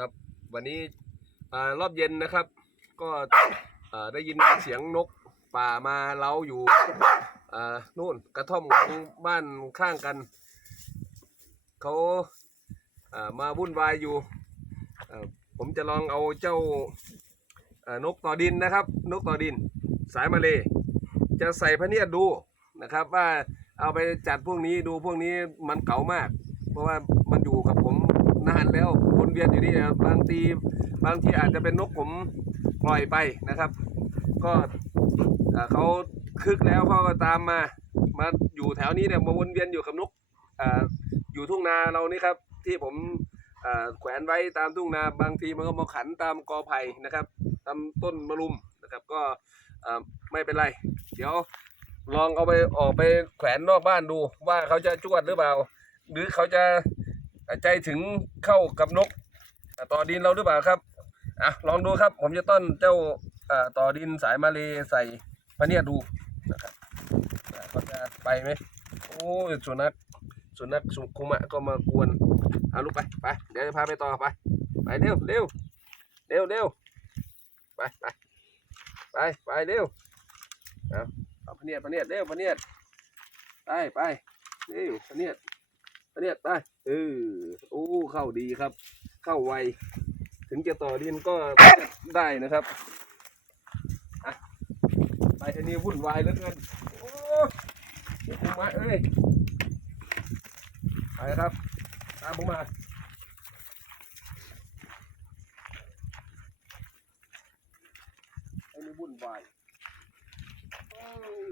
ครับ วันนี้รอบเย็นนะครับ ก็ได้ยินเสียงนกป่ามาเล้าอยู่นู่นกระท่อมของบ้านข้างกันเขาามาวุ่นวายอยู่ ผมจะลองเอาเจ้าานกต่อดินนะครับ นกต่อดิน สายมาเลยจะใส่พะเนียดดูนะครับ ว่าเอาไปจัดพวกนี้ดูพวกนี้มันเก่ามาก เพราะว่ามันอยู่กับผม นานแล้ววนเวียนอยู่นี่นะบางทีบางทีอาจจะเป็นนกผมปล่อยไปนะครับ ก็เขาคึกแล้วเขาก็ตามมา มาอยู่แถวนี้เนี่ยมาวนเวียนอยู่กับนกออยู่ทุ่งนาเรานี่ครับ ที่ผมแขวนไว้ตามทุ่งนาบางทีมันก็มาขันตามกอไผ่นะครับ ตามต้นมะรุมนะครับก็ไม่เป็นไร เดี๋ยวลองเอาไปออกไปแขวนนอกบ้านดูว่าเขาจะจวดหรือเปล่า หรือเขาจะ ใจถึงเข้ากับนกต่อดินเราหรือเปล่าครับอะลองดูครับผมจะต้นเจ้าต่อดินสายมาเลใส่พะเนียดดูนะครับอ่าเขาจะไปไหมโอ้ยสุนัขสุนัขสุคุมะก็มากวนเอาลูกไปไปเดี๋ยวจะพาไปต่อไปไปเร็วเร็วเร็วเร็วไปไปไปไปเร็วเอาเอาพเนียดพเนียดเร็วพเนียดไปไปเร็วพเนียดพเนียดไปเออโอ้ เข้าดีครับ เข้าไว ถึงจะต่อดินก็ได้นะครับอะไปทีนี้วุ่นวายเหลือเกินโอ้ยคุมะเอ้ยไปครับ ตามผมมาอ้นี่วุ่นวายโอ้ย